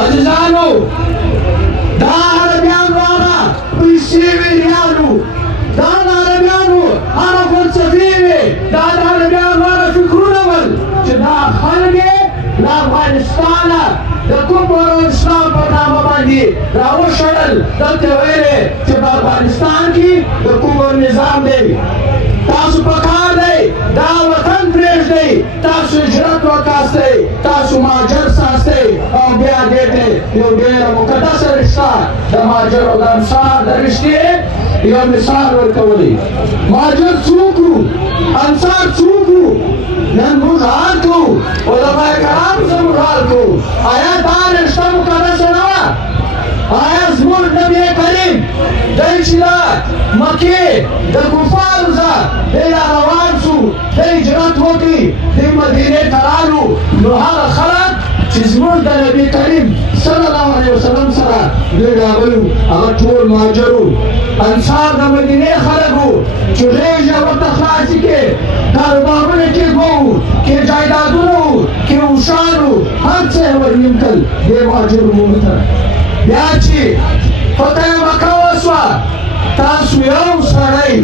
عزیزانو دا عربیان والا پیسې وی ریالو دا عربیانو هغه فلسفې وې دا عربیان والا فکرونه ول چې دا خلک له افغانستانه د کفر او اسلام په نامه باندې راوشړل دلته ویلې چې په افغانستان کې د کفر نظام دی تاسو په کار دی دا وطن پرېږدئ تاسو هجرت وکاستئ تاسو مهاجر ساستئ او بیا دې ته یو ډېره مقدسه رشته د مهاجر او د انصار د رشتې یو مثال ورکولی مهاجر څوک وو انصار څوک وو نن موږ حال کوو علماء کرام زموږ حال کوو آیا دا رشته مقدسه نه وه آیا زموږ نبی کریم دی چې دا مکې د کفارو ځای دی راروان سو دی هجرت وکړي دی مدینې ته رالو نو هغه خلک چې زموږ د نبي کریم صلی الله علیه وسلم سره دوی راغلي هغه ټول مهاجر وو انصار د مدینې خلک وو چې غېږه ورته خلاصې کړې کاروبارونه کې وو کې جایدادونه وو کې اوښان وو هر څه یې ورنیم کړل دې مهاجرو مونږ ته بیا چې فتح مکه وسوه تاسو یو سړی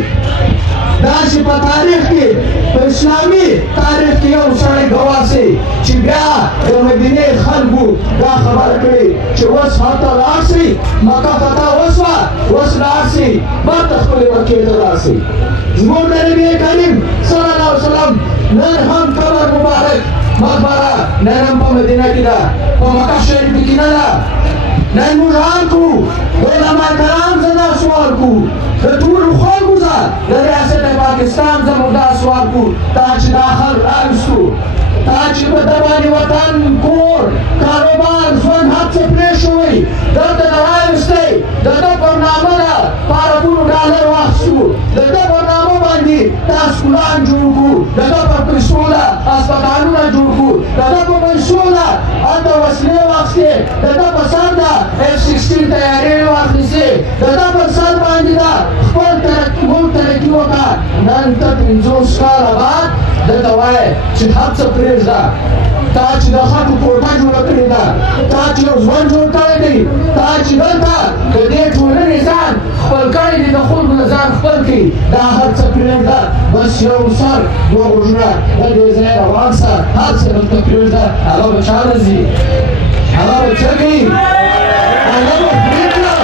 داسې په تاریخ کې په اسلامي تاریخ کې یو سړی ګواه سي چې بیا د مدینې خلکو دا خبره کړې چې اوس هلته لاړ سئ مکه فتح وسوه اوس لاړ سئ بېرته خپلې مکې ته لاړ سئ زموږ د نبي کریم صلی الله علیه وسلم نن هم قبر مبارک مقبره نن هم په مدینه کې ده په مکه شریفه کې نه ده نن موږ حال کوو علما کرام زه دا سوال کوو د ټولو خلکو زه د ریاست پاکستان زه موږ دا سوال کوو تا چې دا خلک راوستو تا چې په ده باندې وطن کور کاروبار ژوند هر څه پرېښوئ دلته د راوستی د ده پر نامه ده په اربونو ډالر واخیستو د ده پر نامه باندې دا سکولان جوړ کړو د ده پر پیسو ده هسپتالونه جوړ کړو د ده په پیسو ده هلته وسلې واخیستې د ده په سر ده F-16 تیارې واخیستې د ده پر سر باندې ده خپل ملک ترقي وکړه نن ته 50 کاله بعد دته وایې چې هر څه پرېږده تا چې د خلکو کوټه جوړه کړې ده تا چې یو ژوند جوړ کړی دی تا چې دلته د دې ټولنې ځان خپل کړی دی د خلکو نه ځان خپل کړي دا هر څه پرېږده بس یو سر دوه غوږونه د دې ځای روان سه هر څه دلته پرېږده هغه به چاته ځي هغه به څه کوي هغه به پرېږده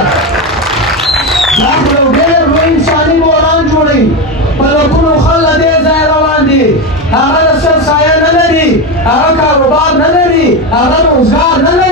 دا خو یو ډېر لوی انساني بحران جوړوي په لکونو خلک د دې ځای روان دي هغه د سر سایه نه لري هغه کاروبار نه لري هغه روزګار نه لري